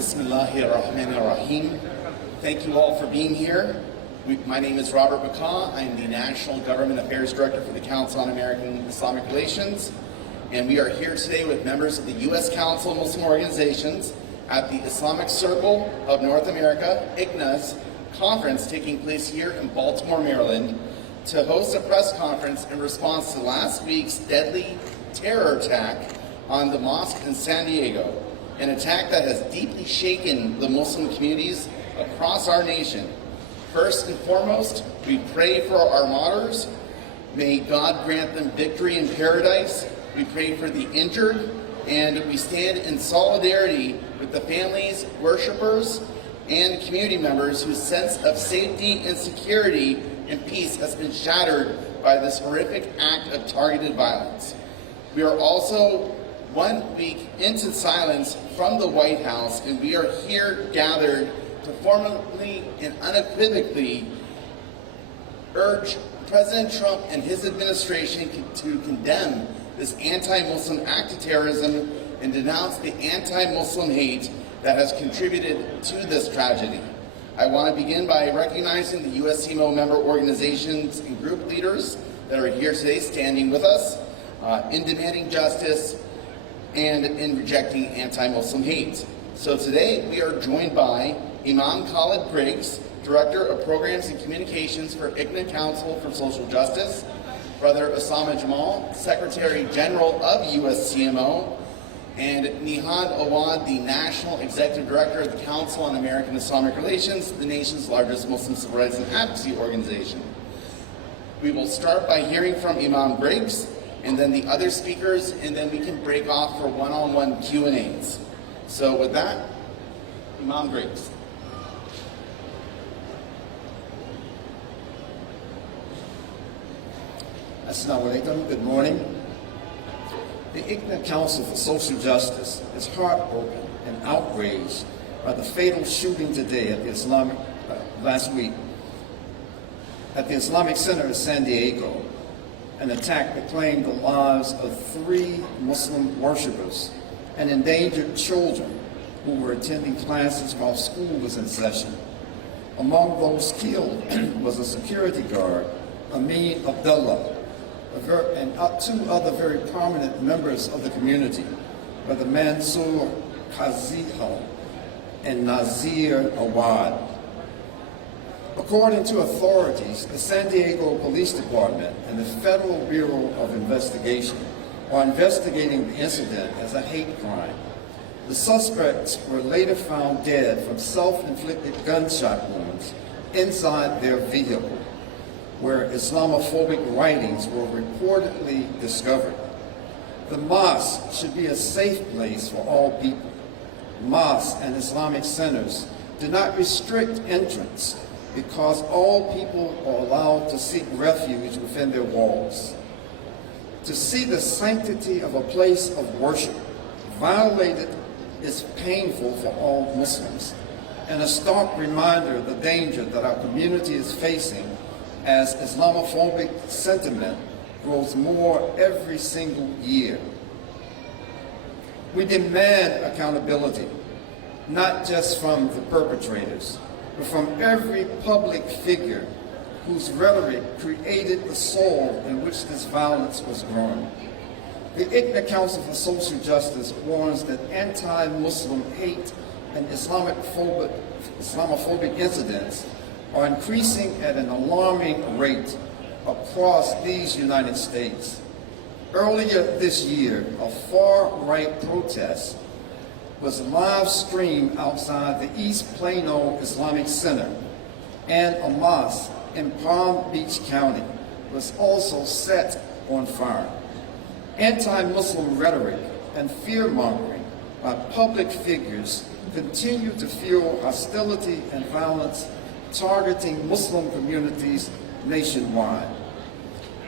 Bismillahirrahmanirrahim. Thank you all for being here. My name is Robert Bakah. I'm the National Government Affairs Director for the Council on American Islamic Relations. And we are here today with members of the U.S. Council of Muslim Organizations at the Islamic Circle of North America, ICNA-MAS Conference taking place here in Baltimore, Maryland, to host a press conference in response to last week's deadly terror attack on the mosque in San Diego, an attack that has deeply shaken the Muslim communities across our nation. First and foremost, we pray for our martyrs. May God grant them victory in paradise. We pray for the injured, and we stand in solidarity with the families, worshipers, and community members whose sense of safety and security and peace has been shattered by this horrific act of targeted violence. We are also 1 week into silence from the White House, and we are here gathered to formally and unequivocally urge President Trump and his administration to condemn this anti-Muslim act of terrorism and denounce the anti-Muslim hate that has contributed to this tragedy. I want to begin by recognizing the USCMO member organizations and group leaders that are here today standing with us in demanding justice and in rejecting anti-Muslim hate. So today we are joined by Imam Khalid Briggs, Director of Programs and Communications for ICNA Council for Social Justice, Brother Osama Jamal, Secretary General of USCMO, and Nihad Awad, the National Executive Director of the Council on American Islamic Relations, the nation's largest Muslim civil rights and advocacy organization. We will start by hearing from Imam Briggs, and then the other speakers, and then we can break off for one-on-one Q&As. So with that, Imam Briggs. Assalamu alaikum, good morning. The ICNA Council for Social Justice is heartbroken and outraged by the fatal shooting today at the last week at the Islamic Center in San Diego, an attack that claimed the lives of 3 Muslim worshipers and endangered children who were attending classes while school was in session. Among those killed was a security guard, Amin Abdullah, and 2 other very prominent members of the community, Brother Mansour Kaziha and Nazir Awad. According to authorities, the San Diego Police Department and the Federal Bureau of Investigation are investigating the incident as a hate crime. The suspects were later found dead from self-inflicted gunshot wounds inside their vehicle, where Islamophobic writings were reportedly discovered. The mosque should be a safe place for all people. Mosques and Islamic centers do not restrict entrance because all people are allowed to seek refuge within their walls. To see the sanctity of a place of worship violated is painful for all Muslims, and a stark reminder of the danger that our community is facing as Islamophobic sentiment grows more every single year. We demand accountability, not just from the perpetrators, but from every public figure whose rhetoric created the soil in which this violence was grown. The ICNA Council for Social Justice warns that anti-Muslim hate and Islamophobic incidents are increasing at an alarming rate across these United States. Earlier this year, a far-right protest was live streamed outside the East Plano Islamic Center, and a mosque in Palm Beach County was also set on fire. Anti-Muslim rhetoric and fear-mongering by public figures continue to fuel hostility and violence targeting Muslim communities nationwide.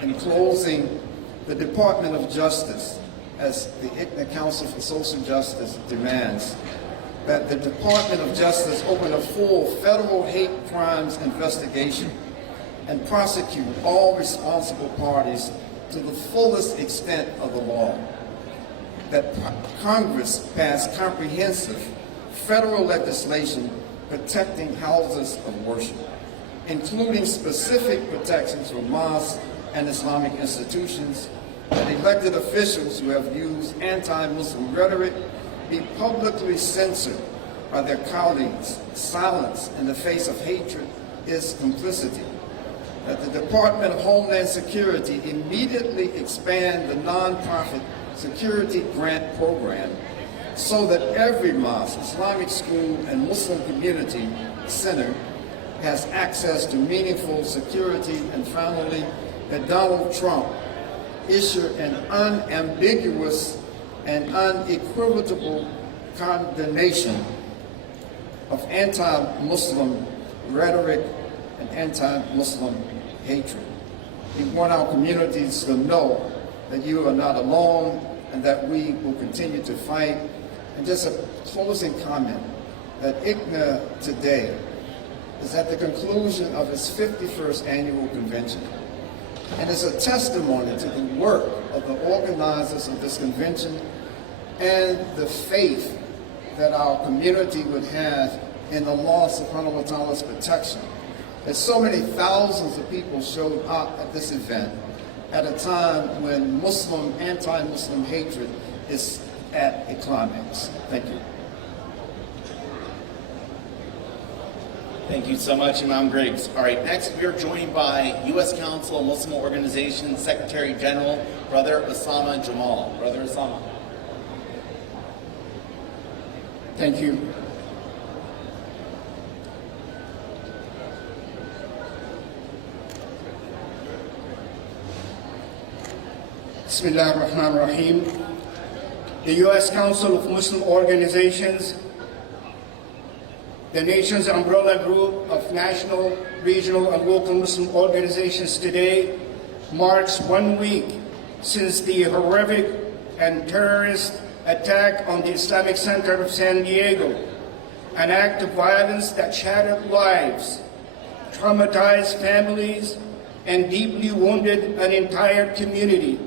In closing, the Department of Justice, as the ICNA Council for Social Justice demands, that the Department of Justice open a full federal hate crimes investigation and prosecute all responsible parties to the fullest extent of the law, that Congress pass comprehensive federal legislation protecting houses of worship, including specific protections for mosques and Islamic institutions, that elected officials who have used anti-Muslim rhetoric be publicly censored by their colleagues. Silence in the face of hatred is complicity. That the Department of Homeland Security immediately expand the nonprofit security grant program so that every mosque, Islamic school, and Muslim community center has access to meaningful security. And finally, that Donald Trump issue an unambiguous and unequivocal condemnation of anti-Muslim rhetoric and anti-Muslim hatred. We want our communities to know that you are not alone and that we will continue to fight. And just a closing comment, that ICNA today is at the conclusion of its 51st annual convention. And it's a testimony to the work of the organizers of this convention and the faith that our community would have in Allah subhanahu wa ta'ala's protection. That so many thousands of people showed up at this event at a time when anti-Muslim hatred is at a climax. Thank you. Thank you so much, Imam Griggs. All right, next we are joined by U.S. Council of Muslim Organizations Secretary General, Brother Osama Jamal. Brother Osama. Thank you. Bismillah ar-Rahman ar-Rahim. The U.S. Council of Muslim Organizations, the nation's umbrella group of national, regional, and local Muslim organizations today, marks 1 week since the horrific and terrorist attack on the Islamic Center of San Diego, an act of violence that shattered lives, traumatized families, and deeply wounded an entire community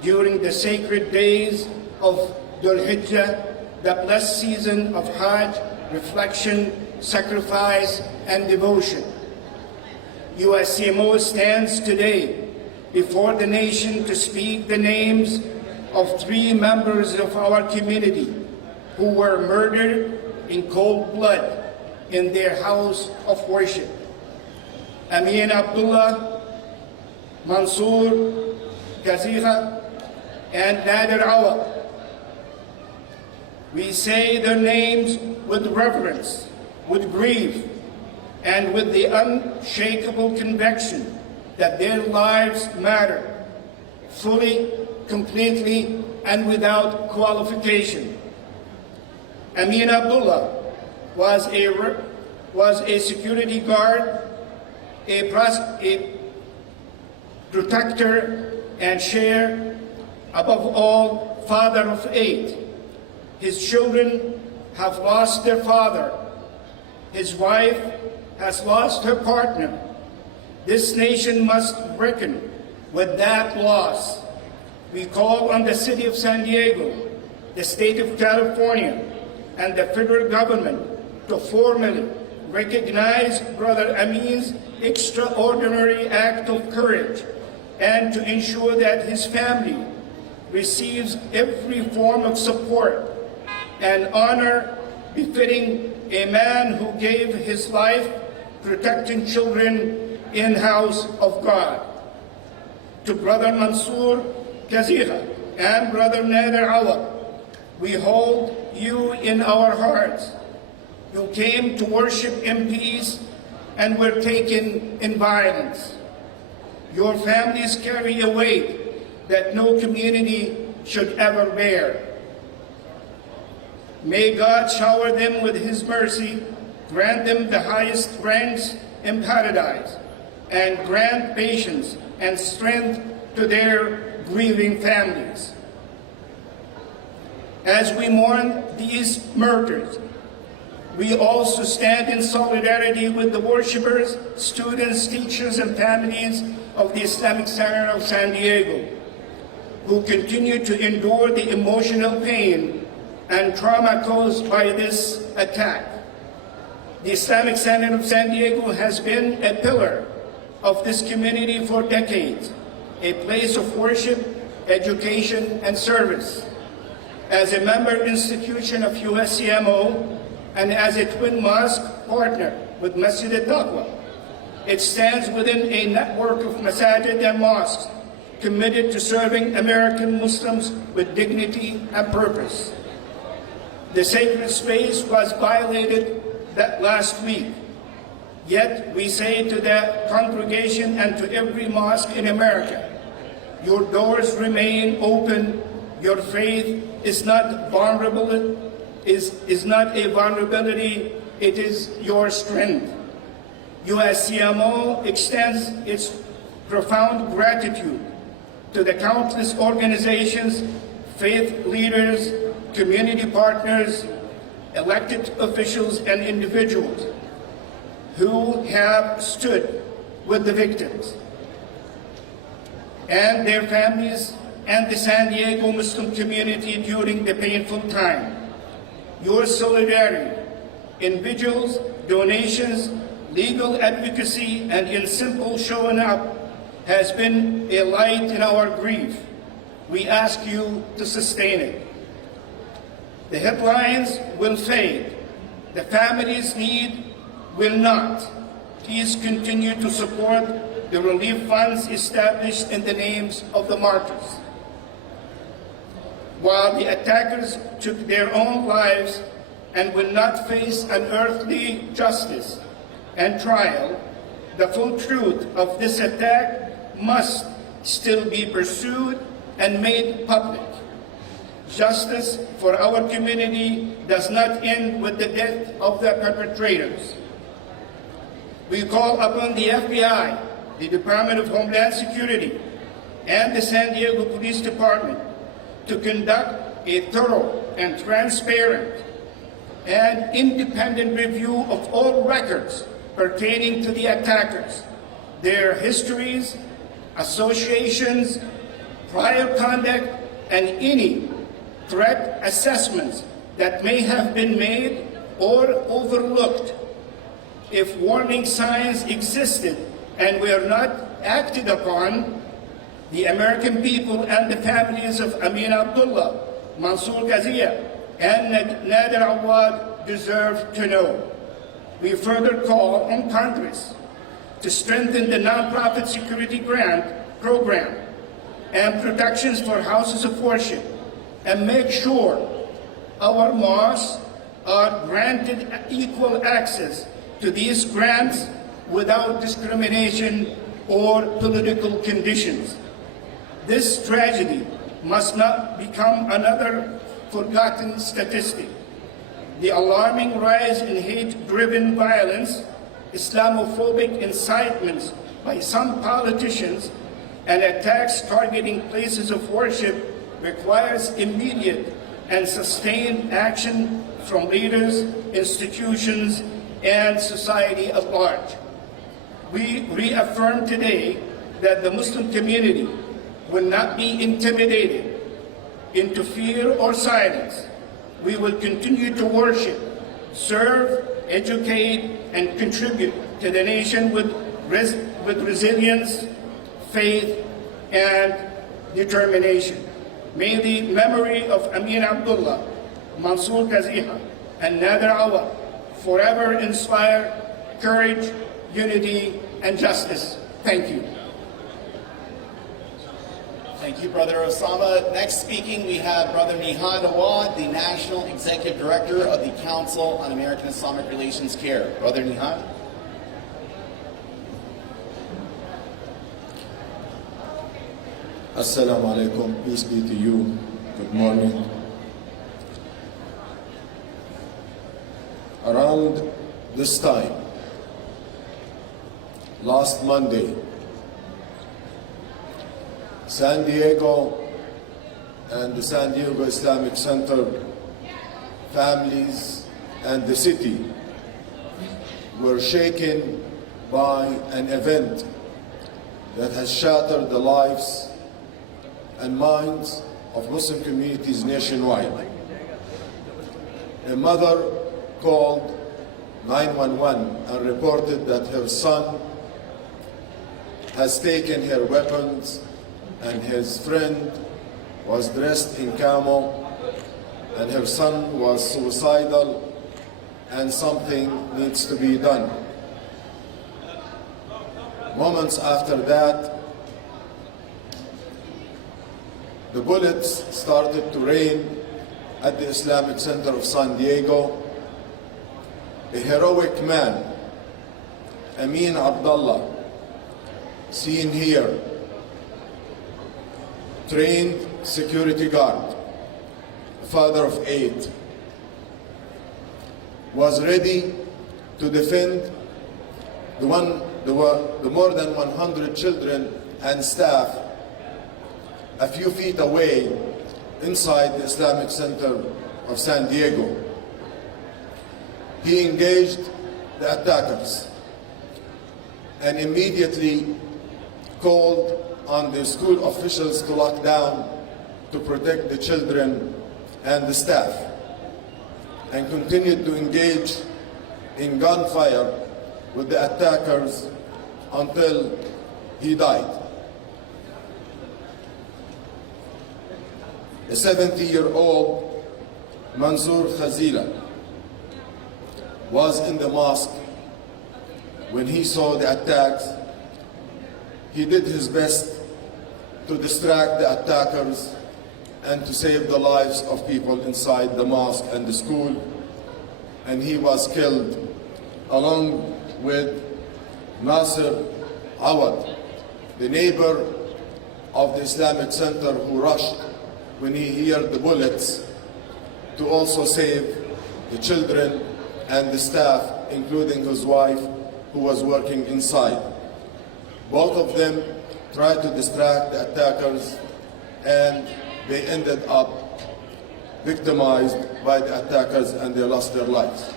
during the sacred days of Dhul Hijjah, the blessed season of Hajj, reflection, sacrifice, and devotion. USCMO stands today before the nation to speak the names of 3 members of our community who were murdered in cold blood in their house of worship. Amin Abdullah, Mansour Gaziha, and Nader Awad. We say their names with reverence, with grief, and with the unshakable conviction that their lives matter, fully, completely, and without qualification. Amin Abdullah was a security guard, a protector, and share, above all, father of 8. His children have lost their father. His wife has lost her partner. This nation must reckon with that loss. We call on the city of San Diego, the state of California, and the federal government to formally recognize Brother Amin's extraordinary act of courage and to ensure that his family receives every form of support and honor befitting a man who gave his life protecting children in house of God. To Brother Mansour Gaziha and Brother Nader Awad, we hold you in our hearts. You came to worship in peace and were taken in violence. Your families carry a weight that no community should ever bear. May God shower them with His mercy, grant them the highest ranks in paradise, and grant patience and strength to their grieving families. As we mourn these murders, we also stand in solidarity with the worshipers, students, teachers, and families of the Islamic Center of San Diego, who continue to endure the emotional pain and trauma caused by this attack. The Islamic Center of San Diego has been a pillar of this community for decades, a place of worship, education, and service. As a member institution of USCMO and as a twin mosque partner with Masjid al-Taqwa, it stands within a network of masajid and mosques committed to serving American Muslims with dignity and purpose. The sacred space was violated that last week. Yet we say to the congregation and to every mosque in America, your doors remain open. Your faith is not vulnerable, is not a vulnerability, it is your strength. USCMO extends its profound gratitude to the countless organizations, faith leaders, community partners, elected officials, and individuals who have stood with the victims and their families and the San Diego Muslim community during the painful time. Your solidarity in vigils, donations, legal advocacy, and in simple showing up has been a light in our grief. We ask you to sustain it. The headlines will fade. The families' need will not. Please continue to support the relief funds established in the names of the martyrs. While the attackers took their own lives and will not face an earthly justice and trial, the full truth of this attack must still be pursued and made public. Justice for our community does not end with the death of the perpetrators. We call upon the FBI, the Department of Homeland Security, and the San Diego Police Department to conduct a thorough and transparent and independent review of all records pertaining to the attackers, their histories, associations, prior conduct, and any threat assessments that may have been made or overlooked. If warning signs existed and were not acted upon, the American people and the families of Amin Abdullah, Mansour Ghazia, and Nader Awad deserve to know. We further call on Congress to strengthen the nonprofit security grant program and protections for houses of worship and make sure our mosques are granted equal access to these grants without discrimination or political conditions. This tragedy must not become another forgotten statistic. The alarming rise in hate-driven violence, Islamophobic incitements by some politicians, and attacks targeting places of worship requires immediate and sustained action from leaders, institutions, and society at large. We reaffirm today that the Muslim community will not be intimidated into fear or silence. We will continue to worship, serve, educate, and contribute to the nation with resilience, faith, and determination. May the memory of Amin Abdullah, Mansour Ghazia, and Nader Awad forever inspire courage, unity, and justice. Thank you. Thank you, Brother Osama. Next speaking, we have Brother Nihad Awad, the National Executive Director of the Council on American-Islamic Relations CARE. Brother Nihad. Assalamu alaikum, peace be to you. Good morning. Around this time, last Monday, San Diego and the San Diego Islamic Center families and the city were shaken by an event that has shattered the lives and minds of Muslim communities nationwide. a mother called 911 and reported that her son has taken her weapons and his friend was dressed in camo and her son was suicidal and something needs to be done. Moments after that, the bullets started to rain at the Islamic Center of San Diego. A heroic man, Amin Abdullah, seen here, trained security guard, father of 8, was ready to defend the more than 100 children and staff a few feet away inside the Islamic Center of San Diego. He engaged the attackers and immediately called on the school officials to lock down to protect the children and the staff, and continued to engage in gunfire with the attackers until he died. A 70-year-old Mansour Khazila was in the mosque when he saw the attacks. He did his best to distract the attackers and to save the lives of people inside the mosque and the school, and he was killed along with Nasser Awad, the neighbor of the Islamic Center who rushed when he heard the bullets to also save the children and the staff, including his wife who was working inside. Both of them tried to distract the attackers and they ended up victimized by the attackers and they lost their lives.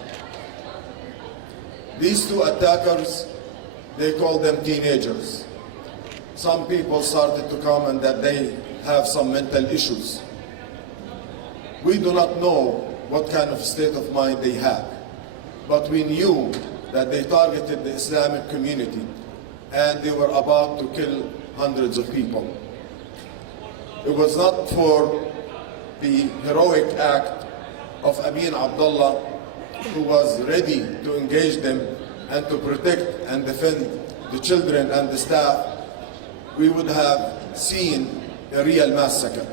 These two attackers, they called them teenagers. Some people started to comment that they have some mental issues. We do not know what kind of state of mind they have, but we knew that they targeted the Islamic community and they were about to kill hundreds of people. It was not for the heroic act of Amin Abdullah, who was ready to engage them and to protect and defend the children and the staff, we would have seen a real massacre.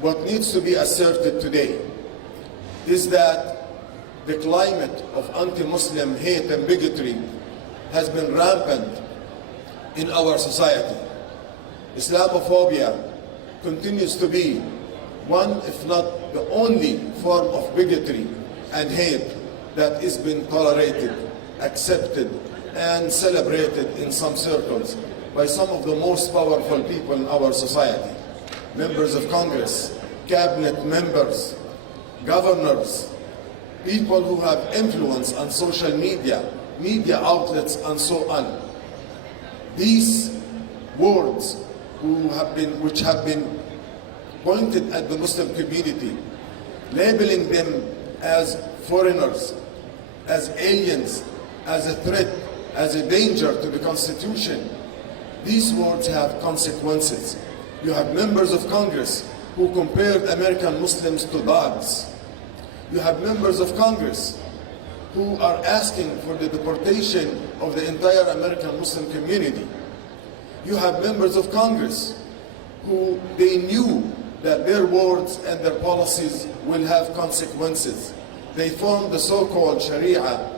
What needs to be asserted today is that the climate of anti-Muslim hate and bigotry has been rampant in our society. Islamophobia continues to be one, if not the only form of bigotry and hate that is being tolerated, accepted, and celebrated in some circles by some of the most powerful people in our society. Members of Congress, cabinet members, governors, people who have influence on social media, media outlets, and so on. These words which have been pointed at the Muslim community, labeling them as foreigners, as aliens, as a threat, as a danger to the Constitution. These words have consequences. You have members of Congress who compared American Muslims to dogs. You have members of Congress who are asking for the deportation of the entire American Muslim community. You have members of Congress who they knew that their words and their policies will have consequences. They formed the so-called Sharia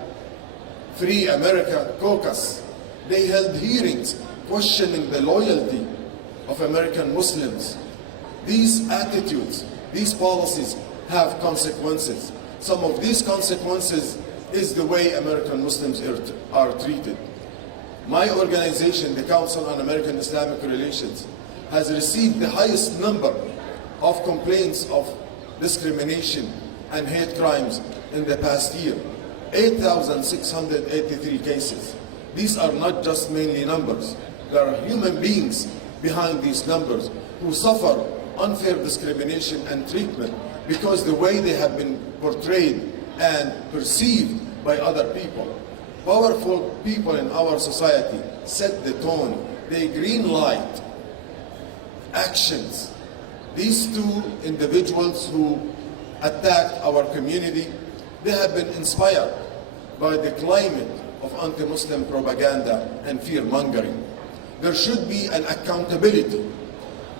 Free America Caucus. They held hearings questioning the loyalty of American Muslims. These attitudes, these policies have consequences. Some of these consequences is the way American Muslims are treated. My organization, the Council on American Islamic Relations, has received the highest number of complaints of discrimination and hate crimes in the past year. 8,683 cases. These are not just mainly numbers. There are human beings behind these numbers who suffer unfair discrimination and treatment because the way they have been portrayed and perceived by other people. Powerful people in our society set the tone. They green light actions. These two individuals who attacked our community, they have been inspired by the climate of anti-Muslim propaganda and fear-mongering. There should be an accountability.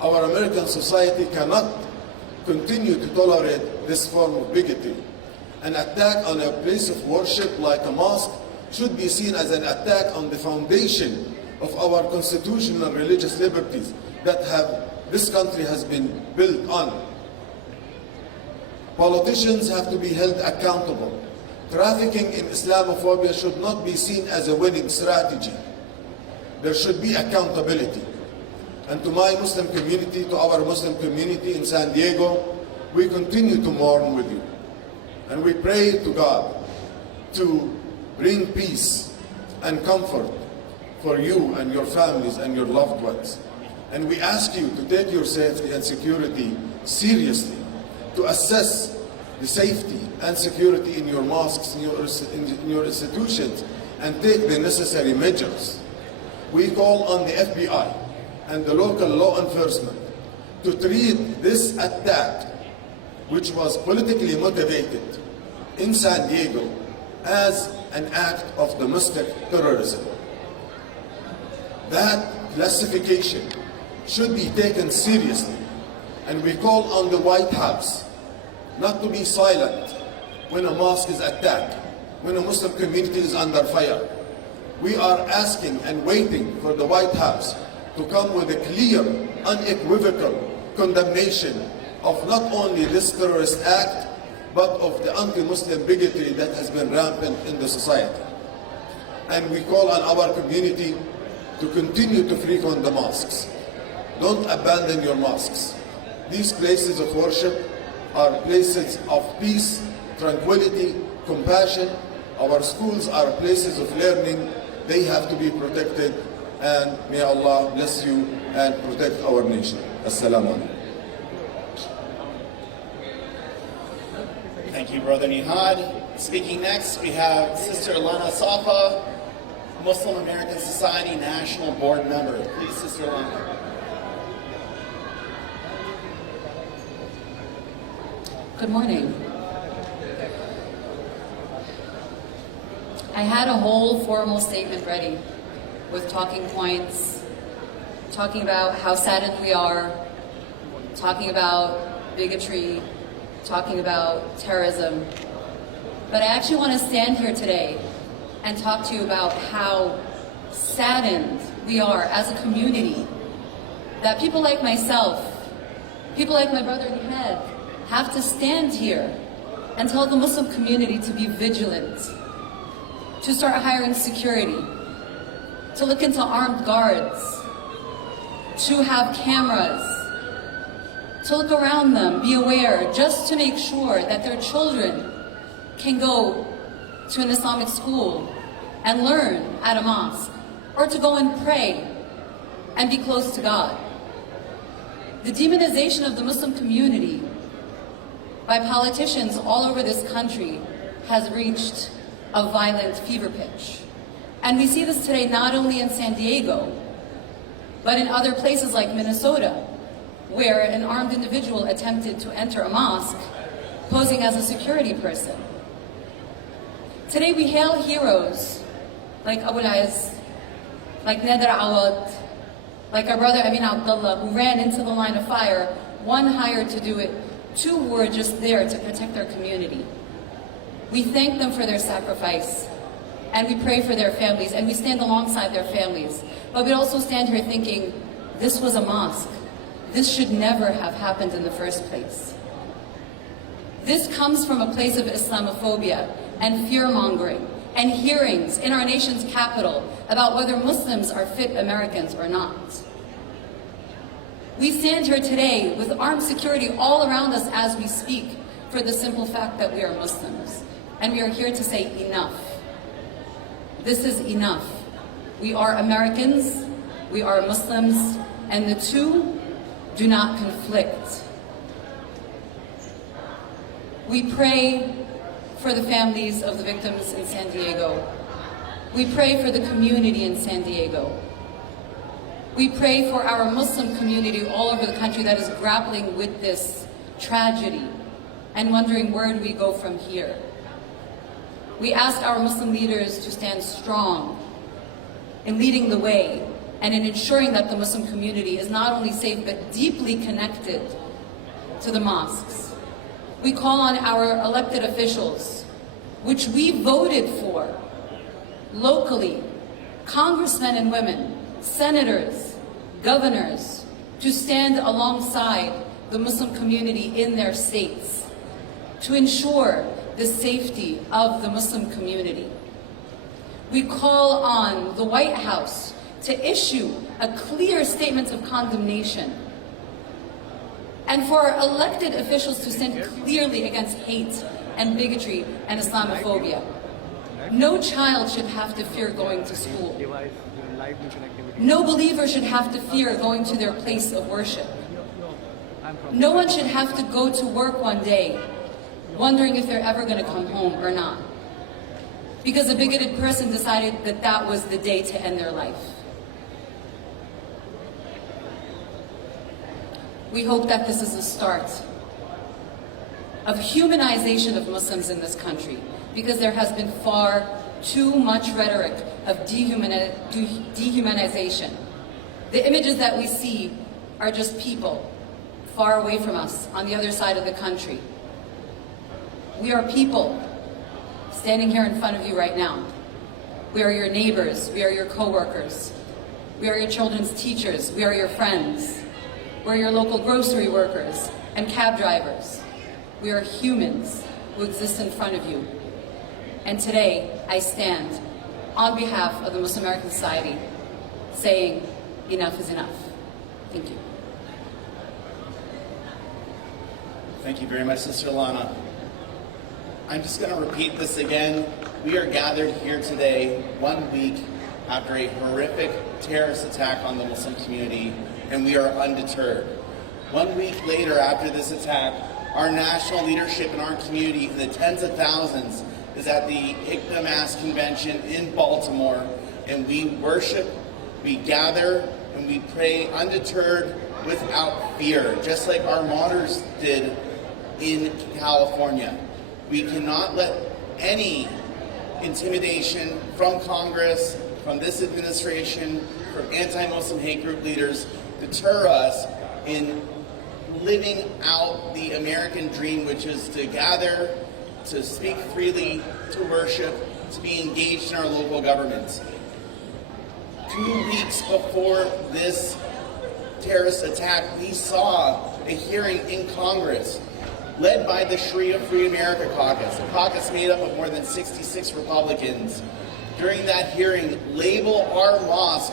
Our American society cannot continue to tolerate this form of bigotry. An attack on a place of worship like a mosque should be seen as an attack on the foundation of our constitutional religious liberties that this country has been built on. Politicians have to be held accountable. Trafficking in Islamophobia should not be seen as a winning strategy. There should be accountability. And to my Muslim community, to our Muslim community in San Diego, we continue to mourn with you. And we pray to God to bring peace and comfort for you and your families and your loved ones. And we ask you to take your safety and security seriously, to assess the safety and security in your mosques, in your institutions, and take the necessary measures. We call on the FBI and the local law enforcement to treat this attack, which was politically motivated in San Diego, as an act of domestic terrorism. That classification should be taken seriously, and we call on the White House not to be silent when a mosque is attacked, when a Muslim community is under fire. We are asking and waiting for the White House to come with a clear, unequivocal condemnation of not only this terrorist act, but of the anti-Muslim bigotry that has been rampant in the society. And we call on our community to continue to frequent the mosques. Don't abandon your mosques. These places of worship are places of peace, tranquility, compassion. Our schools are places of learning. They have to be protected, and may Allah bless you and protect our nation. Assalamu alaikum. Thank you, Brother Nihad. Speaking next, we have Sister Lana Safa, Muslim American Society National Board Member. Please, Sister Lana. Good morning. I had a whole formal statement ready with talking points, talking about how saddened we are, talking about bigotry, talking about terrorism. But I actually want to stand here today and talk to you about how saddened we are as a community that people like myself, people like my brother Nihad, have to stand here and tell the Muslim community to be vigilant, to start hiring security, to look into armed guards, to have cameras, to look around them, be aware, just to make sure that their children can go to an Islamic school and learn at a mosque, or to go and pray and be close to God. The demonization of the Muslim community by politicians all over this country has reached a violent fever pitch. And we see this today not only in San Diego, but in other places like Minnesota, where an armed individual attempted to enter a mosque posing as a security person. Today we hail heroes like Abu al-Izz, like Nader Awad, like our brother Amin Abdullah, who ran into the line of fire, one hired to do it, two who were just there to protect their community. We thank them for their sacrifice, and we pray for their families, and we stand alongside their families. But we also stand here thinking, this was a mosque. This should never have happened in the first place. This comes from a place of Islamophobia and fear-mongering and hearings in our nation's capital about whether Muslims are fit Americans or not. We stand here today with armed security all around us as we speak for the simple fact that we are Muslims. And we are here to say enough. This is enough. We are Americans, we are Muslims, and the two do not conflict. We pray for the families of the victims in San Diego. We pray for the community in San Diego. We pray for our Muslim community all over the country that is grappling with this tragedy and wondering where do we go from here. We ask our Muslim leaders to stand strong in leading the way and in ensuring that the Muslim community is not only safe but deeply connected to the mosques. We call on our elected officials, which we voted for locally, congressmen and women, senators, governors, to stand alongside the Muslim community in their states to ensure the safety of the Muslim community. We call on the White House to issue a clear statement of condemnation and for elected officials to stand clearly against hate and bigotry and Islamophobia. No child should have to fear going to school. No believer should have to fear going to their place of worship. No one should have to go to work one day wondering if they're ever going to come home or not, because a bigoted person decided that that was the day to end their life. We hope that this is the start of humanization of Muslims in this country, because there has been far too much rhetoric of dehumanization. The images that we see are just people far away from us on the other side of the country. We are people standing here in front of you right now. We are your neighbors, we are your co-workers, we are your children's teachers, we are your friends, we're your local grocery workers and cab drivers. We are humans who exist in front of you. And today, I stand on behalf of the Muslim American Society saying, enough is enough. Thank you. Thank you very much, Sister Lana. I'm just going to repeat this again. We are gathered here today 1 week after a horrific terrorist attack on the Muslim community, and we are undeterred. 1 week later after this attack, our national leadership in our community, in the tens of thousands, is at the ICNA-MAS Convention in Baltimore, and we worship, we gather, and we pray undeterred without fear, just like our martyrs did in California. We cannot let any intimidation from Congress, from this administration, from anti-Muslim hate group leaders deter us in living out the American dream, which is to gather, to speak freely, to worship, to be engaged in our local governments. 2 weeks before this terrorist attack, we saw a hearing in Congress led by the Sharia Free America Caucus, a caucus made up of more than 66 Republicans. During that hearing, label our mosque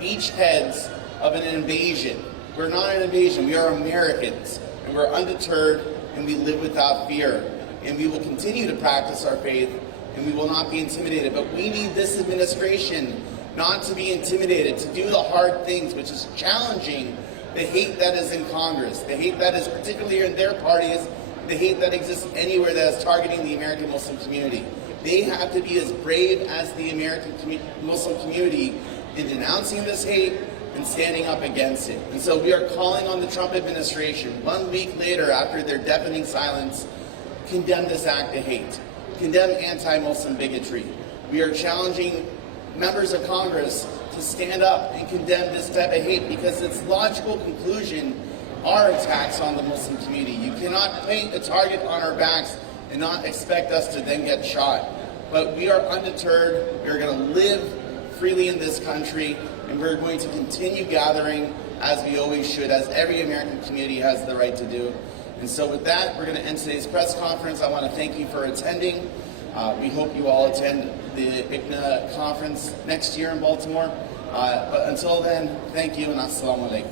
beachheads of an invasion. We're not an invasion, we are Americans, and we're undeterred, and we live without fear. And we will continue to practice our faith, and we will not be intimidated. But we need this administration not to be intimidated, to do the hard things, which is challenging the hate that is in Congress, the hate that is particularly in their parties, the hate that exists anywhere that is targeting the American Muslim community. They have to be as brave as the American Muslim community in denouncing this hate and standing up against it. And so we are calling on the Trump administration, 1 week later after their deafening silence, condemn this act of hate, condemn anti-Muslim bigotry. We are challenging members of Congress to stand up and condemn this type of hate, because its logical conclusion are attacks on the Muslim community. You cannot paint a target on our backs and not expect us to then get shot. But we are undeterred. We are going to live freely in this country, and we're going to continue gathering as we always should, as every American community has the right to do. And so with that, we're going to end today's press conference. I want to thank you for attending. We hope you all attend the ICNA conference next year in Baltimore. But until then, thank you and assalamu alaikum.